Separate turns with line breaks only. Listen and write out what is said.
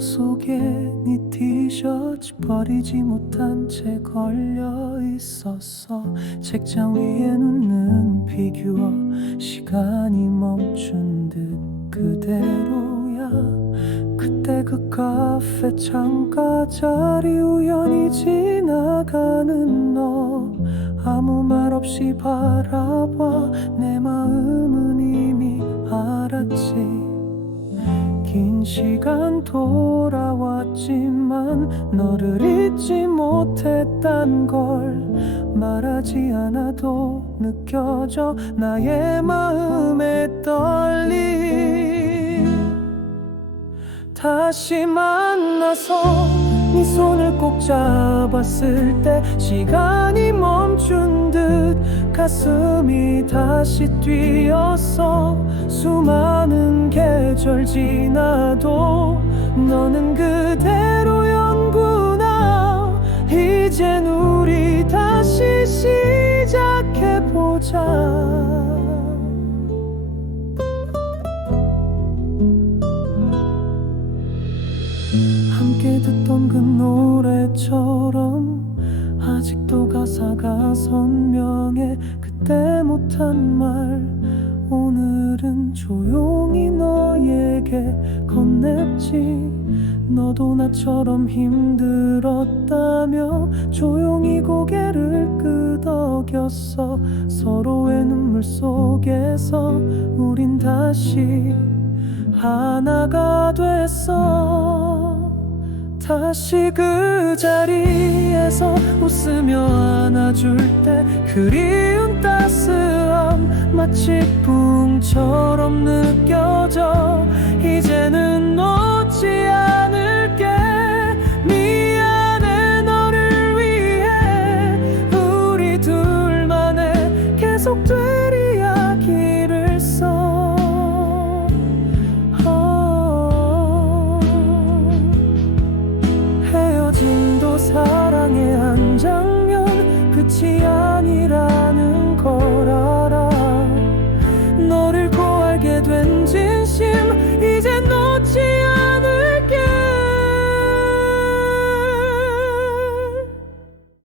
속에 네 티셔츠 버리지 못한 채 걸려 있었어. 책장 위에 눕는 피규어 시간이 멈춘 듯 그대로야. 그때 그 카페 창가 자리 우연히 지나가는 너. 아무 말 없이 바라봐. 내 마음은 이미 시간 돌아왔지만 너를 잊지 못했단 걸 말하지 않아도 느껴져 나의 마음의 떨림 다시 만나서 네 손을 꼭 잡았을 때 시간이 멈춘 듯 가슴이 다시 뛰었어 수많은 계절 지나도 너는 그대로였구나. 이젠 우리 다시 시작해보자 함께 듣던 그 노래처럼 아직도 가사가 선명해. 그때 못한 말 오늘은 조용히 너에게 건넸지. 너도 나처럼 힘들었다며 조용히 고개를 끄덕였어. 서로의 눈물 속에서 우린 다시 하나가 됐어 다시 그 자리에서 웃으며 안아줄 때 그리운 따스함 마치 뿡처럼 느껴져. 이제는 놓지 않을게. 미안해 너를 위해 우리 둘만의 계속되리